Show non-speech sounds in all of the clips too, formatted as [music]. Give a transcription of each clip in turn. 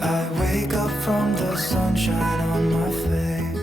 I wake up from the sunshine on my face.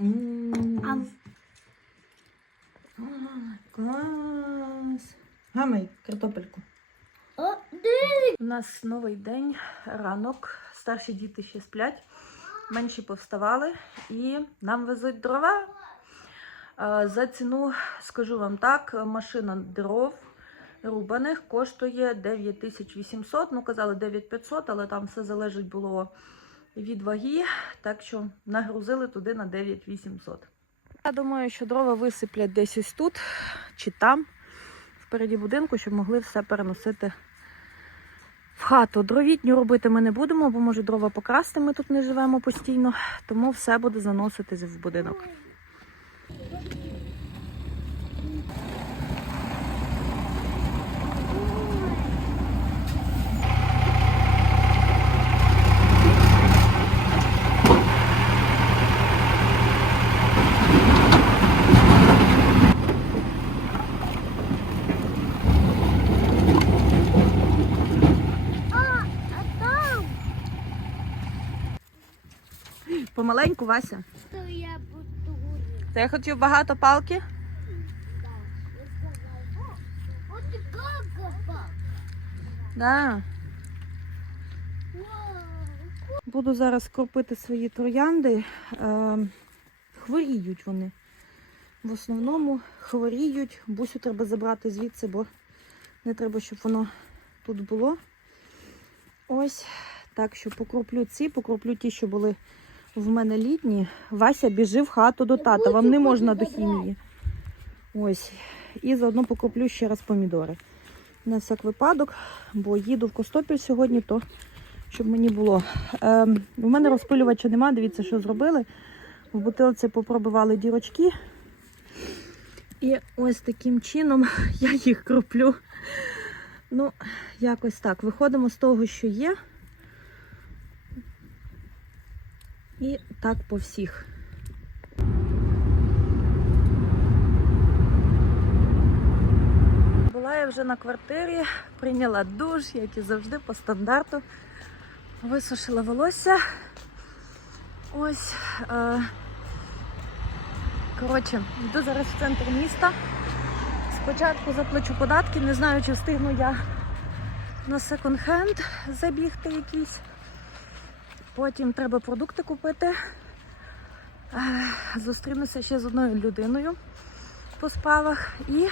Ам. А, Клас. Гамай картопельку. О. У нас новий день, ранок. Старші діти ще сплять, менші повставали і нам везуть дрова. Е, За ціну, скажу вам так, машина дров рубаних коштує 9800. Ну, казали 9500, але там все залежить було від ваги. Так що нагрузили туди на 9800. Я думаю, що дрова висиплять десь ось тут чи там, впереді будинку, щоб могли все переносити в хату. Дровітню робити ми не будемо, бо може дрова покрасти, ми тут не живемо постійно, тому все буде заноситись в будинок. Помаленьку, Вася. що я буду говорити. Ти хотів багато палки? Да. Буду зараз кропити свої троянди. Е, хворіють вони. В основному хворіють. Бусю треба забрати звідси, бо не треба, щоб воно тут було. Ось. Так що покроплю ці, покроплю ті, що були в мене літні. Вася біжи в хату до тата. Вам не можна до хімії. Ось. І заодно покроплю ще раз помідори. На всяк випадок, бо їду в Костопіль сьогодні, то щоб мені було. Ем, у мене розпилювача нема, дивіться, що зробили. В бутилці попробивали дірочки. І ось таким чином [laughs] я їх кроплю. Ну, якось так. Виходимо з того, що є. І так по всіх. Була я вже на квартирі, прийняла душ, як і завжди, по стандарту. Висушила волосся. Ось. Е, коротше, йду зараз в центр міста. Спочатку заплачу податки, не знаю, чи встигну я на секонд-хенд забігти якийсь. Потім треба продукти купити. Е, зустрінуся ще з одною людиною по справах і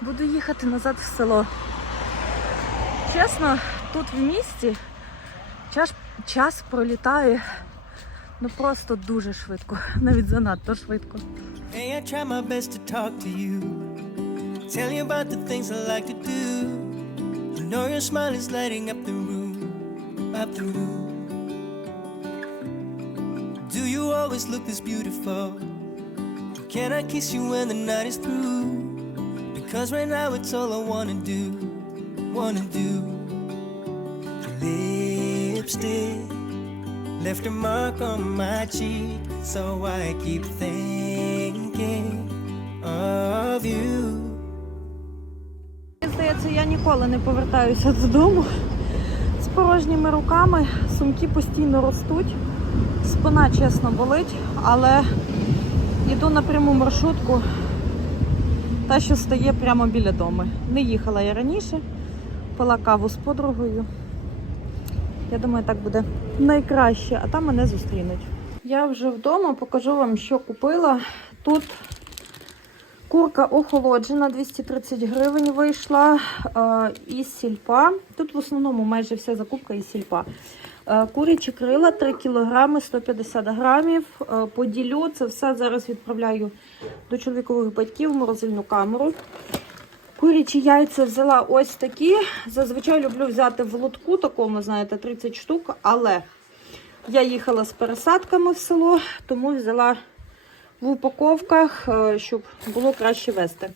буду їхати назад в село. Чесно, тут в місті час, час пролітає ну просто дуже швидко, навіть занадто швидко. Hey, I try my best to talk to you. Tell you about the things I like to do. You know your smile is lighting up the room, up the room. Always look this beautiful? Can I kiss you when the night is through? Because right now it's all I wanna do, wanna do. Your lipstick left a mark on my cheek, so I keep thinking of you. Мені здається, я ніколи не повертаюся додому з порожніми руками. Сумки постійно ростуть. Спина, чесно, болить, але йду на пряму маршрутку, та, що стає прямо біля дому. Не їхала я раніше, пила каву з подругою. Я думаю, так буде найкраще, а там мене зустрінуть. Я вже вдома покажу вам, що купила. Тут Курка охолоджена, 230 гривень вийшла е, із сільпа. Тут в основному майже вся закупка із сільпа. Е, Курячі крила 3 кг 150 грамів. Е, Поділю це все зараз відправляю до чоловікових батьків в морозильну камеру. Курячі яйця взяла ось такі. Зазвичай люблю взяти в лотку такому, знаєте, 30 штук, але я їхала з пересадками в село, тому взяла в упаковках, е, щоб було краще вести.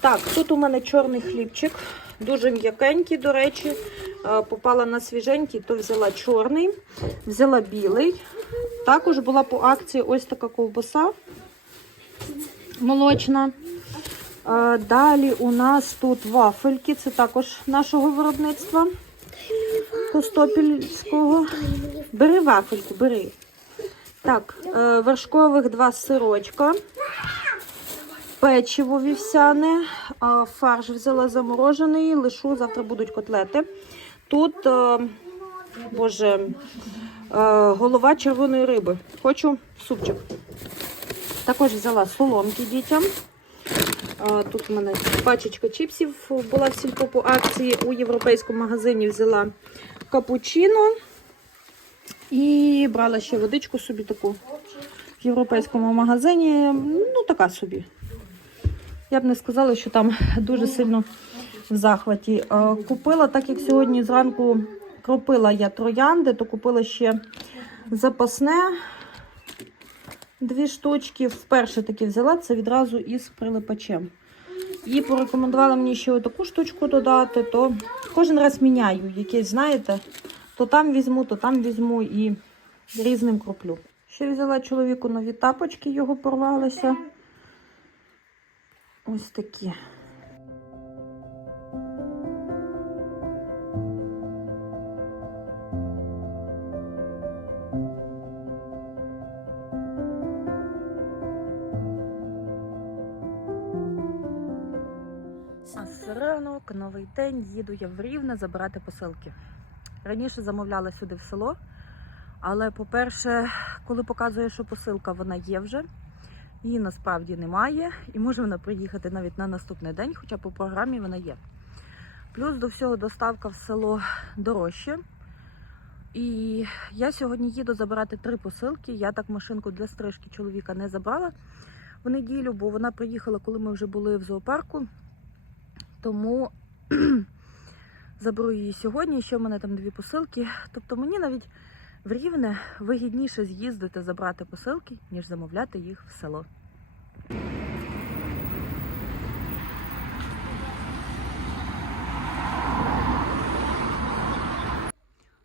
Так, тут у мене чорний хлібчик, дуже м'якенький, до речі. Е, Попала на свіженький, то взяла чорний, взяла білий. Також була по акції ось така ковбаса молочна. Е, Далі у нас тут вафельки, це також нашого виробництва Костопільського. Бери вафельку, бери. Так, е, вершкових два сирочка, печиво вівсяне, фарш взяла заморожений, лишу, завтра будуть котлети. Тут, е, боже, е, голова червоної риби. Хочу супчик. Також взяла соломки дітям. Тут в мене пачечка чіпсів була в сільпо по акції. У європейському магазині взяла капучино і брала ще водичку собі таку в європейському магазині. Ну, така собі. Я б не сказала, що там дуже сильно в захваті. Купила, так як сьогодні зранку кропила я троянди, то купила ще запасне. Дві штучки. Вперше таки взяла це відразу із прилипачем. І порекомендувала мені ще таку штучку додати, то кожен раз міняю якесь, знаєте, то там візьму, то там візьму і різним кроплю. Ще взяла чоловіку нові тапочки, його порвалися. Ось такі. Ранок, новий день, їду я в Рівне забирати посилки. Раніше замовляла сюди в село, але, по-перше, коли показує, що посилка вона є вже, її насправді немає, і може вона приїхати навіть на наступний день, хоча по програмі вона є. Плюс до всього доставка в село дорожче. І я сьогодні їду забирати три посилки. Я так машинку для стрижки чоловіка не забрала в неділю, бо вона приїхала, коли ми вже були в зоопарку. Тому [clears throat] заберу її сьогодні. Ще в мене там дві посилки. Тобто мені навіть в Рівне вигідніше з'їздити забрати посилки, ніж замовляти їх в село.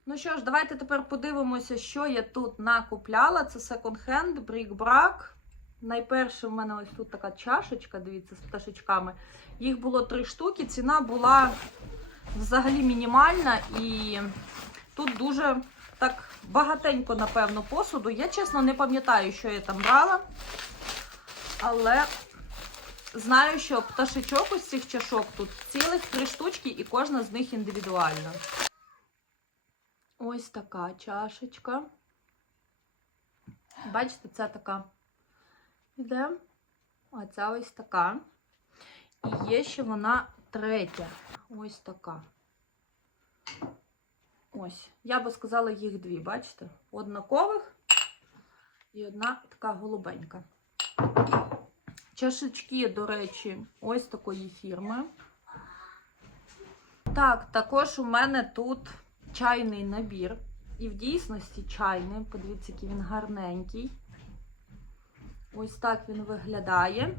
Ну що ж, давайте тепер подивимося, що я тут накупляла. Це секонд-хенд, брік-брак. Найперше в мене ось тут така чашечка, дивіться, з пташечками. Їх було три штуки. Ціна була взагалі мінімальна і тут дуже так багатенько, напевно, посуду. Я чесно не пам'ятаю, що я там брала. Але знаю, що пташечок ось цих чашок тут цілих три штучки, і кожна з них індивідуальна. Ось така чашечка. Бачите, це така іде. А ця ось така. І є ще вона третя. Ось така. Ось. Я би сказала їх дві, бачите? Однакових і одна така голубенька. Чашечки, до речі, ось такої фірми. Так, також у мене тут чайний набір. І в дійсності чайний. Подивіться, який він гарненький. Ось так він виглядає.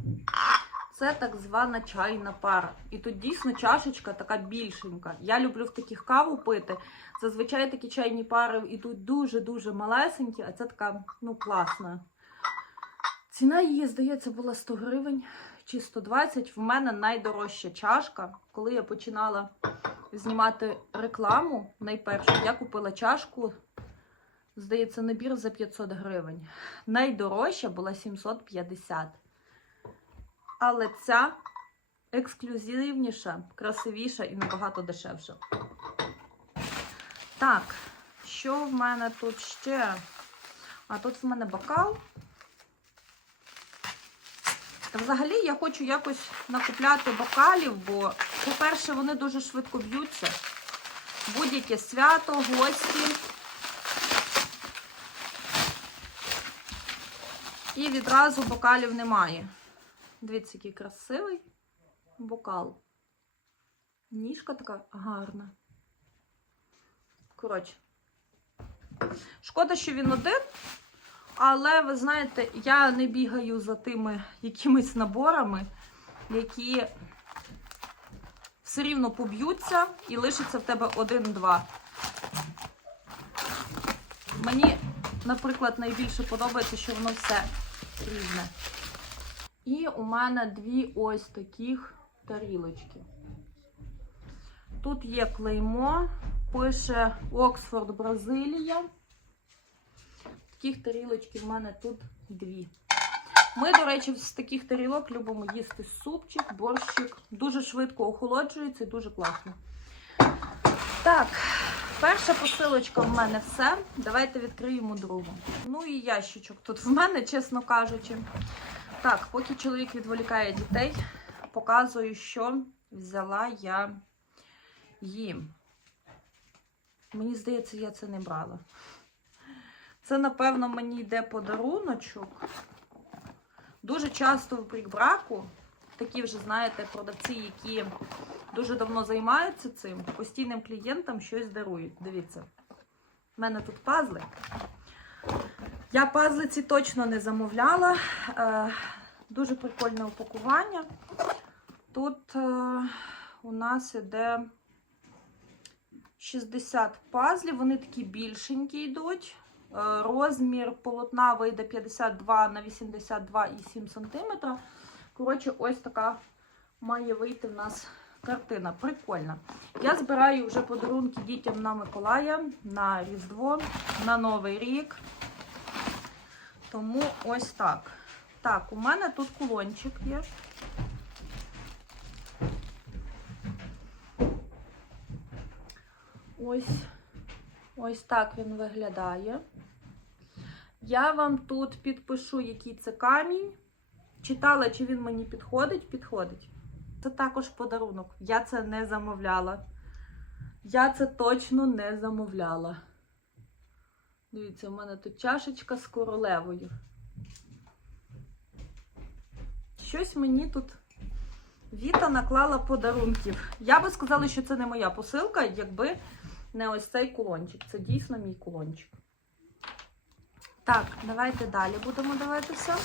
Це так звана чайна пара. І тут дійсно чашечка така більшенька. Я люблю в таких каву пити. Зазвичай такі чайні пари ідуть дуже-дуже малесенькі, а це така, ну, класна. Ціна її, здається, була 100 гривень чи 120. В мене найдорожча чашка. Коли я починала знімати рекламу, найперше, я купила чашку, здається, набір за 500 гривень. Найдорожча була 750. Але ця ексклюзивніша, красивіша і набагато дешевша. Так, що в мене тут ще? А тут в мене бокал. Взагалі я хочу якось накупляти бокалів, бо, по-перше, вони дуже швидко б'ються. Будь-яке свято, гості. І відразу бокалів немає. Дивіться, який красивий бокал. Ніжка така гарна. Коротше. Шкода, що він один. Але ви знаєте, я не бігаю за тими якимись наборами, які все рівно поб'ються і лишиться в тебе один-два. Мені наприклад, найбільше подобається, що воно все різне. І у мене дві ось таких тарілочки. Тут є клеймо, пише Оксфорд Бразилія. Таких тарілочків в мене тут дві. Ми, до речі, з таких тарілок любимо їсти супчик, борщик. Дуже швидко охолоджується і дуже класно. Так, перша посилочка в мене все. Давайте відкриємо другу. Ну і ящичок тут в мене, чесно кажучи. Так, поки чоловік відволікає дітей, показую, що взяла я їм. Мені здається, я це не брала. Це, напевно, мені йде подаруночок. Дуже часто в брікбраку такі вже, знаєте, продавці, які дуже давно займаються цим, постійним клієнтам щось дарують. Дивіться, в мене тут пазли. Я пазли ці точно не замовляла. Е, дуже прикольне упакування. Тут е, у нас іде 60 пазлів, вони такі більшенькі йдуть. Е, Розмір полотна вийде 52 на 82,7 см. Коротше, ось така має вийти в нас картина. Прикольна. Я збираю вже подарунки дітям на Миколая, на Різдво, на Новий рік. Тому ось так. Так, у мене тут кулончик є. Ось, ось так він виглядає. Я вам тут підпишу, який це камінь. Читала, чи він мені підходить, підходить. Це також подарунок. Я це не замовляла. Я це точно не замовляла. Дивіться, у мене тут чашечка з королевою. Щось мені тут Віта наклала подарунків. Я би сказала, що це не моя посилка, якби не ось цей кулончик. Це дійсно мій кулончик. Так, давайте далі будемо дивитися.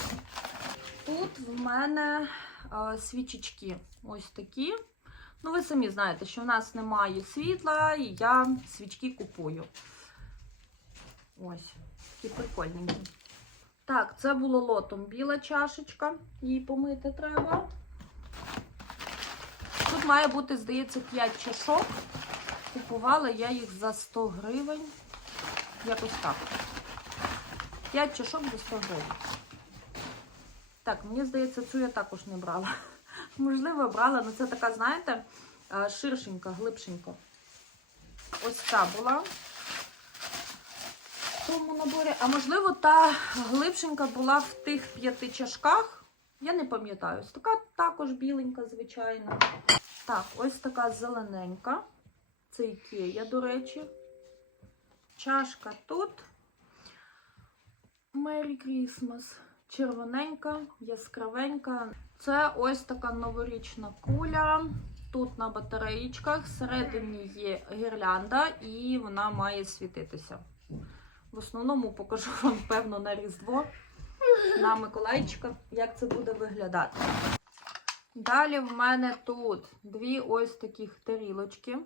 Тут в мене е, свічечки ось такі. Ну, ви самі знаєте, що в нас немає світла, і я свічки купую. Ось, такі прикольненькі. Так, це було лотом біла чашечка, її помити треба. Тут має бути, здається, 5 чашок. Купувала я їх за 100 гривень. Якось так. 5 чашок за 100 гривень. Так, мені здається, цю я також не брала. [laughs] Можливо, брала, але це така, знаєте, е, ширшенька, глибшенька. Ось ця була в тому наборі. А можливо, та глибшенька була в тих п'яти чашках. Я не пам'ятаю. Така також біленька, звичайно. Так, ось така зелененька. Це ікея, до речі. Чашка тут. Merry Christmas. Червоненька, яскравенька. Це ось така новорічна куля. Тут на батареїчках. Всередині є гірлянда і вона має світитися. В основному покажу [laughs] вам, певно, на Різдво, на Миколайчика, як це буде виглядати. Далі в мене тут дві ось таких тарілочки.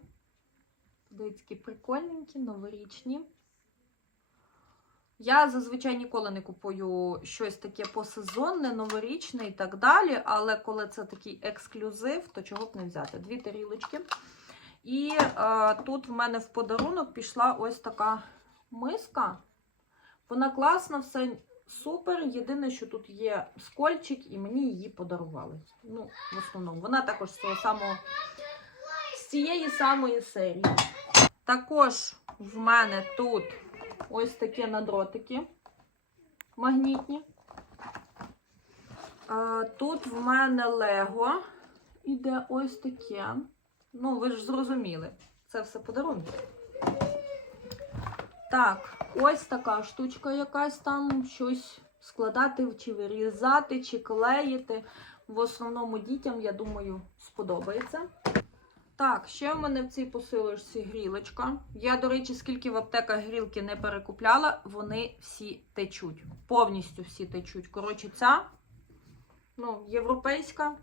Дивіться, прикольненькі, новорічні. Я зазвичай ніколи не купую щось таке посезонне, новорічне і так далі. Але коли це такий ексклюзив, то чого б не взяти? Дві тарілочки. І е, тут в мене в подарунок пішла ось така миска. Вона класна, все супер. Єдине, що тут є скольчик, і мені її подарували. Ну, в основному. Вона також з цього самого з цієї самої серії. Також в мене тут ось такі надротики магнітні. Тут в мене Лего іде ось таке. Ну, ви ж зрозуміли, це все подарунки. Так, ось така штучка якась там, щось складати, чи вирізати, чи клеїти. В основному дітям, я думаю, сподобається. Так, ще в мене в цій посилочці грілочка. Я, до речі, скільки в аптеках грілки не перекупляла, вони всі течуть. Повністю всі течуть. Коротше, ця ну, європейська.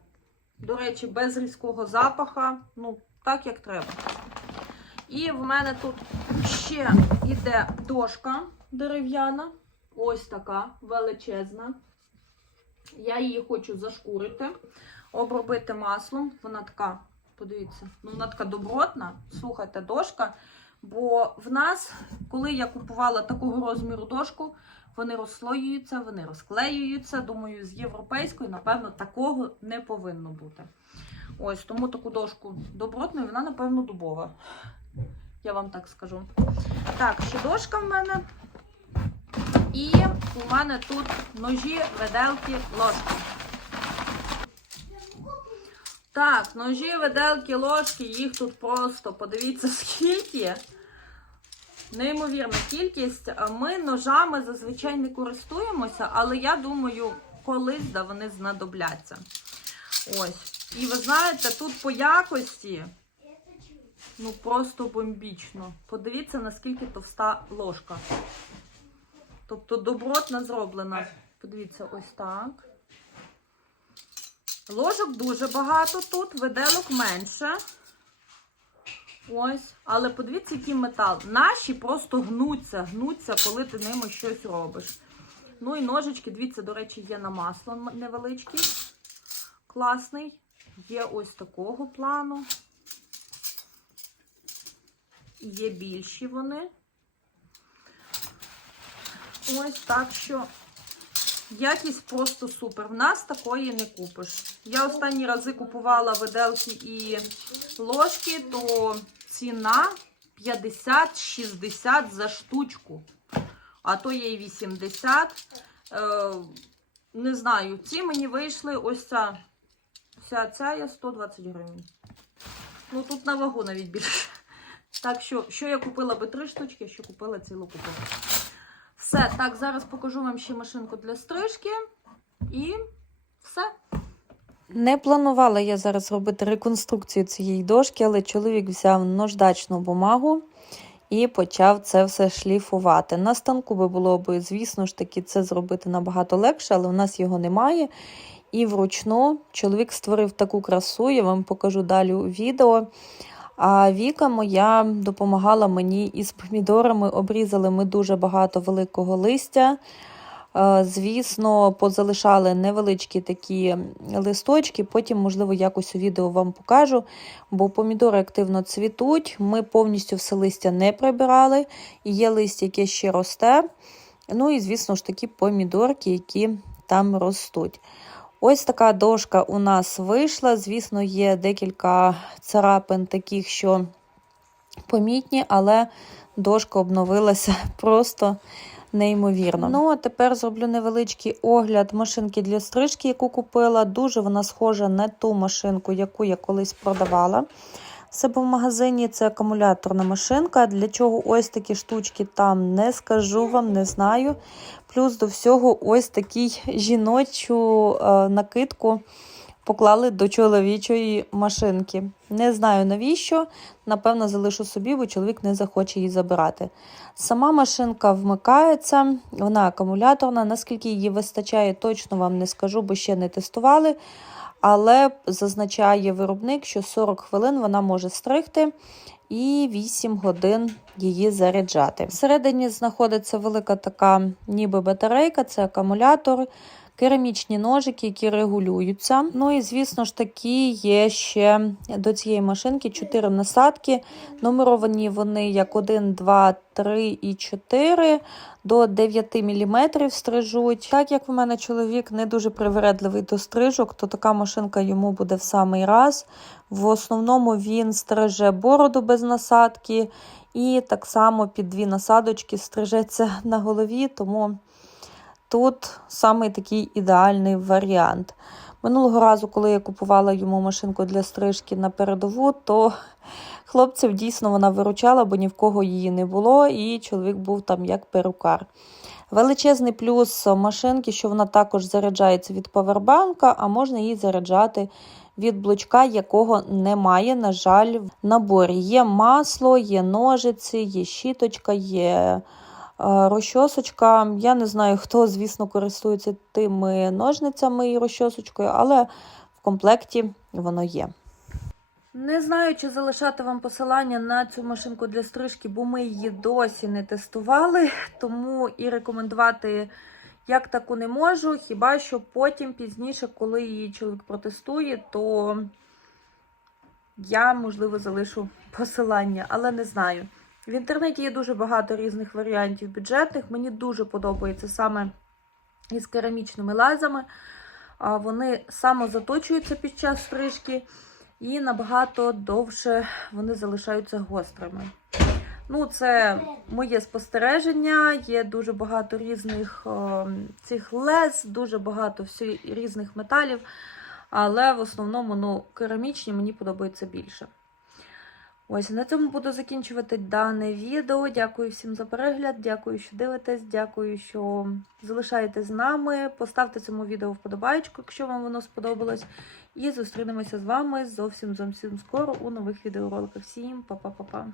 До речі, без різкого запаха. Ну, так як треба. І в мене тут ще йде дошка дерев'яна. ось така величезна. Я її хочу зашкурити, обробити маслом. Вона така, подивіться, ну вона така добротна. Слухайте, дошка. Бо в нас, коли я купувала такого розміру дошку, вони розслоюються, вони розклеюються. Думаю, з європейською, напевно, такого не повинно бути. Ось, тому таку дошку добротну, і вона, напевно, дубова. Я вам так скажу. Так, ще дошка в мене. І у мене тут ножі, виделки, ложки. Так, ножі, виделки, ложки, їх тут просто подивіться [laughs] скільки. Неймовірна кількість. Ми ножами зазвичай не користуємося, але я думаю, колись да вони знадобляться. Ось. І ви знаєте, тут по якості ну просто бомбічно. Подивіться, наскільки товста ложка. Тобто добротно зроблена. Подивіться, ось так. Ложок дуже багато тут, виделок менше. Ось. Але подивіться, який метал. Наші просто гнуться, гнуться, коли ти ними щось робиш. Ну і ножички, дивіться, до речі, є на масло невеличкий. Класний. Є ось такого плану. Є більші вони. Ось так що якість просто супер. В нас такої не купиш. Я останні рази купувала виделки і ложки, то ціна 50-60 за штучку. А то є і 80. Е, не знаю, ці мені вийшли ось ця. Вся ця є 120 гривень. Ну тут на вагу навіть більше. Так що, що я купила би три штучки, що купила цілу купила. Все, так, зараз покажу вам ще машинку для стрижки. І все. Не планувала я зараз робити реконструкцію цієї дошки, але чоловік взяв наждачну бумагу і почав це все шліфувати. На станку би було б, звісно ж таки, це зробити набагато легше, але в нас його немає. І вручну чоловік створив таку красу, я вам покажу далі у відео. А Віка моя допомагала мені із помідорами. Обрізали ми дуже багато великого листя. Е, Звісно, позалишали невеличкі такі листочки, потім, можливо, якось у відео вам покажу, бо помідори активно цвітуть. Ми повністю все листя не прибирали, є листя, яке ще росте. Ну і, звісно ж, такі помідорки, які там ростуть. Ось така дошка у нас вийшла. Звісно, є декілька царапин таких, що помітні, але дошка обновилася [laughs] просто неймовірно. Ну, а тепер зроблю невеличкий огляд машинки для стрижки, яку купила. Дуже вона схожа на ту машинку, яку я колись продавала. Себе в магазині це акумуляторна машинка. Для чого ось такі штучки там не скажу вам, не знаю. Плюс до всього, ось такий жіночу е, накидку поклали до чоловічої машинки. Не знаю навіщо. Напевно, залишу собі, бо чоловік не захоче її забирати. Сама машинка вмикається, вона акумуляторна. Наскільки її вистачає, точно вам не скажу, бо ще не тестували. Але зазначає виробник, що 40 хвилин вона може стригти і 8 годин її заряджати. Всередині знаходиться велика така ніби батарейка, це акумулятор, керамічні ножики, які регулюються. Ну і, звісно ж таки, є ще до цієї машинки 4 насадки. Нумеровані вони як 1, 2, 3 і 4 до 9 мм стрижуть. Так як в мене чоловік не дуже привередливий до стрижок, то така машинка йому буде в самий раз. В основному він стриже бороду без насадки, і так само під дві насадочки стрижеться на голові, тому тут самий такий ідеальний варіант. Минулого разу, коли я купувала йому машинку для стрижки на передову, то хлопців дійсно вона виручала, бо ні в кого її не було, і чоловік був там як перукар. Величезний плюс машинки, що вона також заряджається від павербанка, а можна її заряджати від блочка, якого немає, на жаль, в наборі. Є масло, є ножиці, є щіточка, є розчосочка. Я не знаю, хто, звісно, користується тими ножницями і розчосочкою, але в комплекті воно є. Не знаю, чи залишати вам посилання на цю машинку для стрижки, бо ми її досі не тестували, тому і рекомендувати як таку не можу. Хіба що потім, пізніше, коли її чоловік протестує, то я, можливо, залишу посилання, але не знаю. В інтернеті є дуже багато різних варіантів бюджетних. Мені дуже подобається саме із керамічними лезами. Вони самозаточуються під час стрижки і набагато довше вони залишаються гострими. Ну, це моє спостереження. Є дуже багато різних цих лез, дуже багато всі, різних металів. Але в основному ну, керамічні мені подобаються більше. Ось на цьому буду закінчувати дане відео. Дякую всім за перегляд, дякую, що дивитесь, дякую, що залишаєтесь з нами. Поставте цьому відео вподобайку, якщо вам воно сподобалось. І зустрінемося з вами зовсім зовсім скоро у нових відеороликах. Всім па-па-па-па!